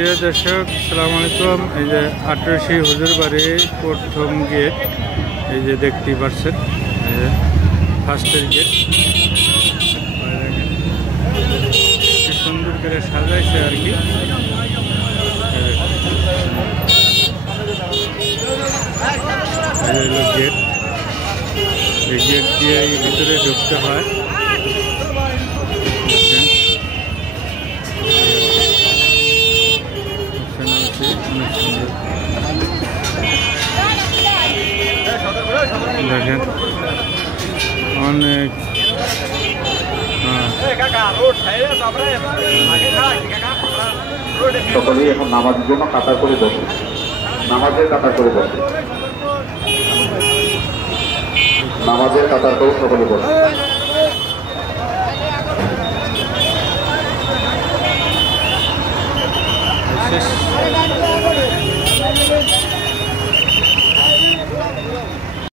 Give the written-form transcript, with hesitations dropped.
প্রিয় দর্শক, আসসালামু আলাইকুম। এই যে 18শি হুজুর বাড়ি প্রথম গেট, এই যে দেখতেই পাচ্ছেন, এই যে ফার্স্টের গেট। কি সুন্দর করে সাজাইছে আর কি। এই হলো গেট, এই গেট দিয়ে এই ভিতরে ঢুকতে হয়। দেখেন অনেক সকলেই এখন নামাজের জন্য কাতার করে বসে, নামাজের কাতার করে বসে, নামাজের কাতার করে সকলে বসে। শেষ